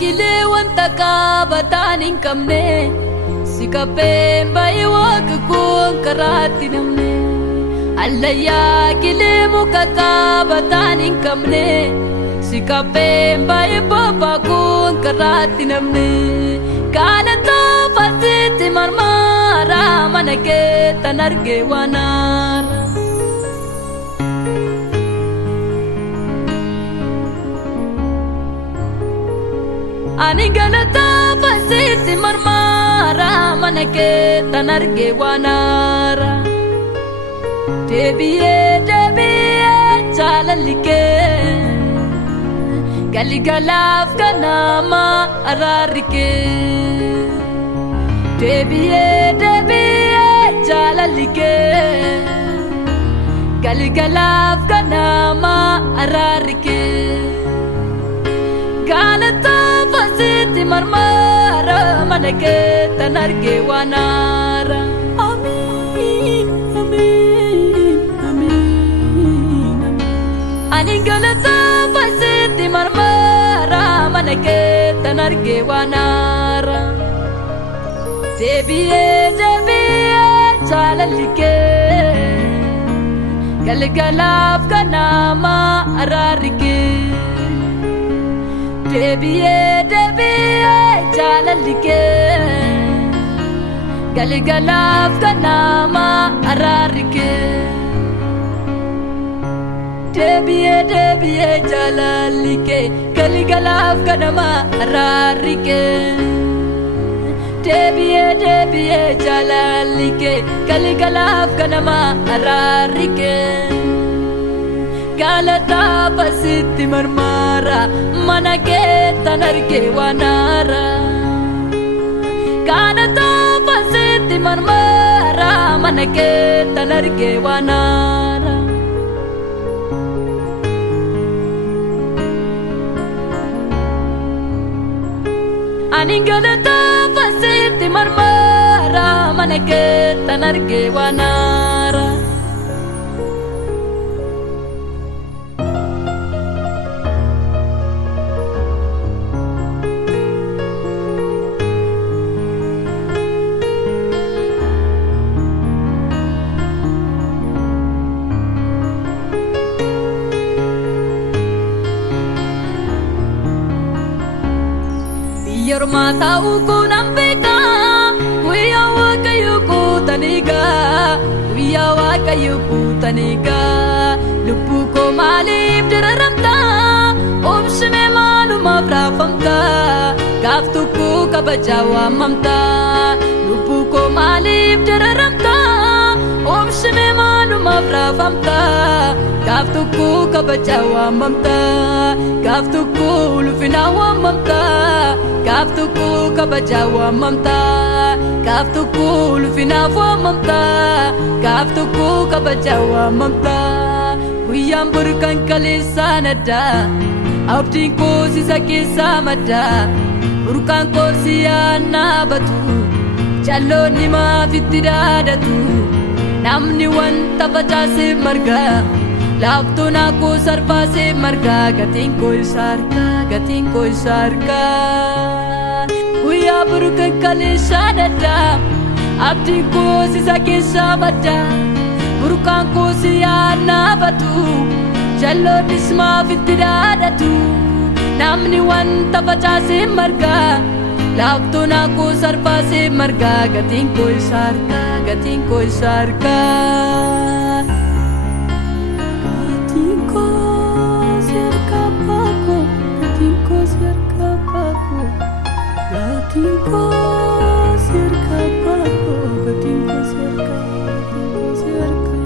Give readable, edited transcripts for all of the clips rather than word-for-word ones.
gilee wanta qabataan hin qabne si qabeen baay'ee waaqa koon karaatti namne allayyaa gilee muka qabataan hin qabne si qabeen baay'ee bobbaa koon karaatti namne gaalataa fasitti marmaara mana keettan argee waanaara. Ani gaalataa fasitti marmaara mana keettan argee waanaara. Deebi'ee jaalalli kee galigalaaf ganama araarri kee. Deebi'ee jaalalli kee galigalaaf ganama araarri kee. Gaalataa fasitti marmaara mana keettan argee waanaara. Amiin amiin amiin. Ani gaalataa fasitti marmaara mana keettan argee waanaara. Deebi'ee jaalalli kee galigalaaf ganama araarri kee. Deebi'ee jaalalli kee galigalaaf ganama araarri kee. Deebi'ee jaalalli kee galigalaaf ganama araarri kee. Deebi'ee jaalalli kee galigalaaf ganama araarri kee. Gaalataa fasitti marmaara mana keettan argee waanaara. Gaalataa fasitti marmaara mana keettan argee waanaara. Ani gaalataa fasitti marmaara mana keettan argee waanaara. Yorma ta'uu kun beeka guyyaa waaqayyoo kuutaniiga guyyaa waaqayyoo kuutaniiga lubbuu koo maaliif dararamta oomishimee maalumaaf raafamta gaaf tokko kabajaa waamamta lubbuu koo maaliif dararamta oomishimee maalumaaf raafamta gaaf tokko kabajaa waamamta gaaf tokko ulfinaa waamamta. Gaaf tokko kabajaa waamamta gaaf tokko ulfinaaf waamamta gaaf tokko kabajaa waamamta. Guyyaan burqaan kaleessaa naddaa abdiin koo sisa keessaa maddaa burqaan koo si yaannaa batu jalloonni maafitti dhaadatu namni wanta facaaseef margaa laaftoon akkoo sarfaaseef margaa gatiin koo isa harkaa gatiin koo isa harkaa. Guyyaa burqaan kaleessaa naddaa abdiin koo sisa keessaa maddaa burqaan koo si yaannaa batu jalloonnis maafitti dhaadatu namni wanta facaaseef margaa laaftoon akkoo sarfaaseef margaa gatiin koo isa harkaa gatiin koo isa harkaa. Gatiin koo si harkaa baakoo gatiin koo si harkaa baakoo gatiin koo si harkaa baakoo gatiin koo si harkaa gatiin koo si harkaa.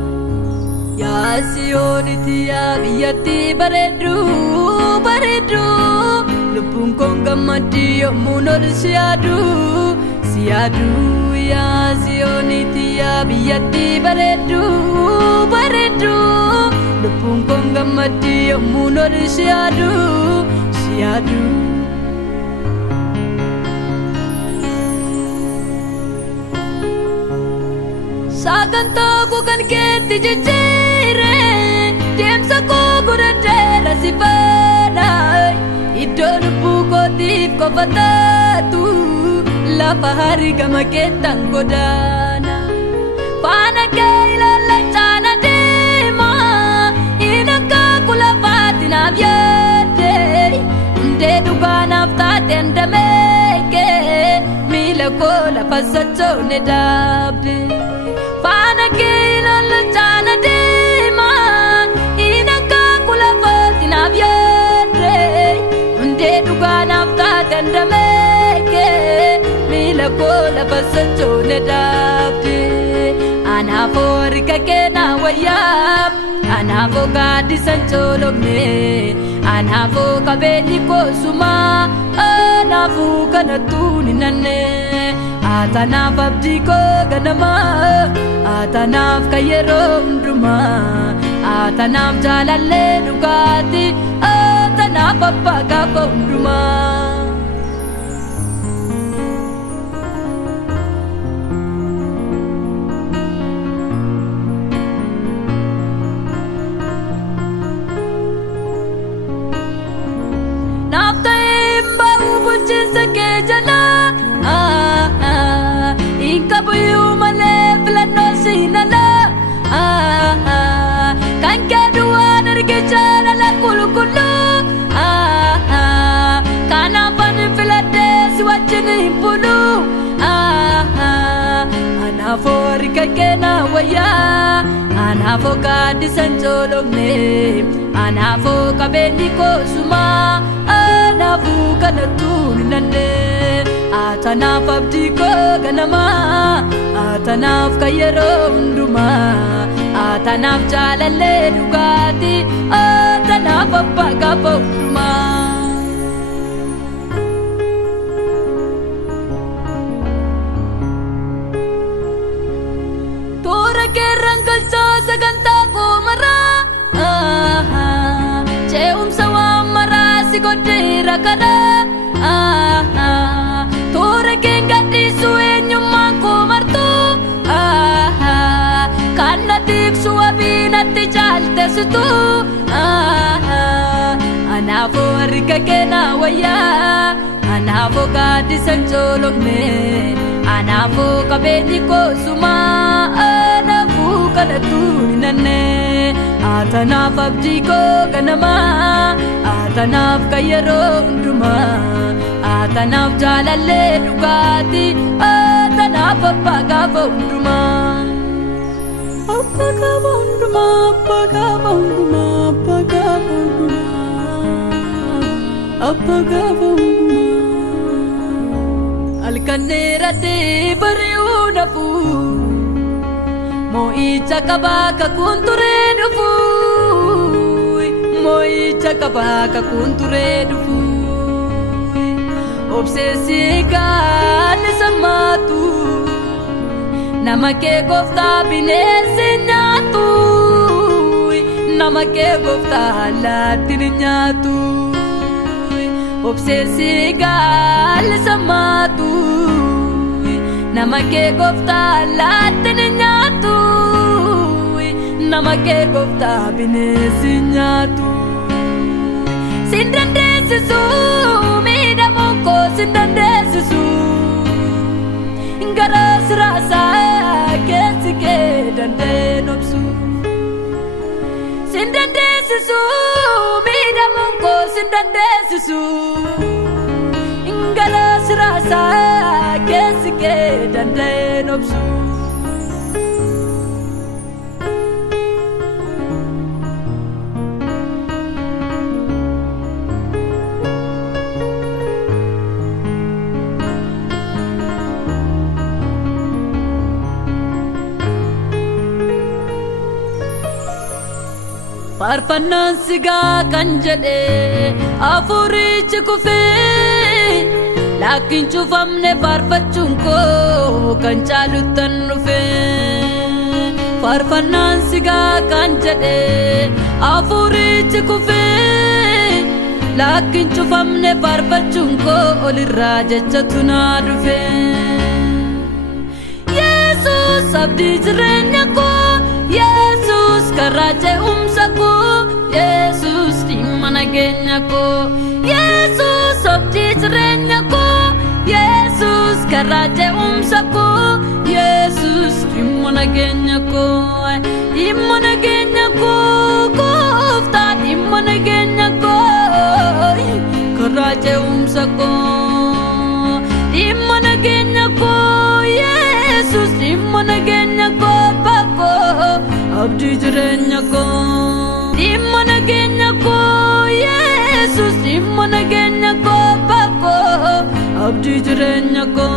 Yaa Siyooniti yaa biyyattii bareedduu bareedduu lubbuun koo gammaddi yommuu ol si yaadu yaa Siyooniti yaa biyyattii bareedduu bareedduu lubbuun koo gammaddi yommuu ol si yaadu. Sagantaa koo kan keetti jijjiire deemsa koo godhadheera si faana iddoo lubbuu kootiif kofatatu lafa harigama keetan godaana faana kee ilaalchaana deema inakka kulafaattinaaf yaadde hundee dhugaanaaf taateen dameekee miila koo lafa sochoone daabde faana kee ilaalchaana deema inakka kulafaattinaaf yaadde hundee dhugaanaaf taateen dameekee miila koo lafa sochoone daabde anaafoo harka kee na wayyaa anaafoo gaaddisan colomne anaafoo qabeenyi koo sumaa anaafuu kanattuu ni nanne atanaaf abdii koo ganamaa atanaaf kan yeroo hundumaa atanaaf jaalallee dhugaati atanaaf abbaa gaafa hundumaa. Inka buyu male filano sinala kan kedua nergejala la kulukulu kana pan filade siwajini pulu anafo rikakena waya anafo gadisan colomne anafo kabeni ko suma anafu kanatu nande atanaaf abdii koo ganamaa atanaaf kan yeroo hundumaa atanaaf jaalallee dhugaati atanaaf abbaa gaafa hundumaa. Toora keerran galchaa sagantaa koo maraa ce'umsa waan maraa si godheera kadhaa Toora keen gadhiisu eenyummaan koo martuu kan na tiksu wabii natti caaltesitu anaafoo harka kee na wayyaa anaafoo gaaddisan colomne anaafoo qabeenyi koo sumaa anaafuu kanattuu ni nanne atanaaf abdii koo ganamaa atanaaf kan yeroo hundumaa atanaaf jaalallee dhugaati atanaaf abbaa gaafa hundumaa. Abbaa gaafa hundumaa abbaa gaafa hundumaa abbaa gaafa hundumaa abbaa gaafa hundumaa halkanneeratee bari'uu nafuu moo'icha qabaa kakuun turee dhufuu moo'icha qabaa kakuun turee dhufuu. Obsesi gaali sammaatu nama kee gooftaa bineensi nyaatu nama kee gooftaa allaattiin nyaatu obsesi gaali sammaatu nama kee gooftaa allaattiin nyaatu nama kee gooftaa bineensi nyaatu sin dandeessisu. Sindandeessisu gara siraasaa keessi kee dandeen obsu sindandeessisu miidhamuun koo sindandeessisu gara siraasaa keessi kee dandeen obsu. Faarfannaan sigaa kan jedhe hafuurichi kufee laakiin cufamne faarfachuun koo kan caaluttan dhufe. Faarfannaan sigaa kan jedhe hafuurichi kufee laakiin cufamne faarfachuun koo olirraa jechatu naa dhufe. Yesuus abdii jireenya koo Yesuus karaa ce'umsa koo Yesuus dhimma nageenya koo Yesuus abdii jireenya Karaje umsako Yesus dimana genyako dimana genyako kofta dimana genyako Karaje umsako dimana genyako Yesus dimana genyako bako abdi jirenyako dimana genyako Yesus dimana genyako bako abdi jirenyako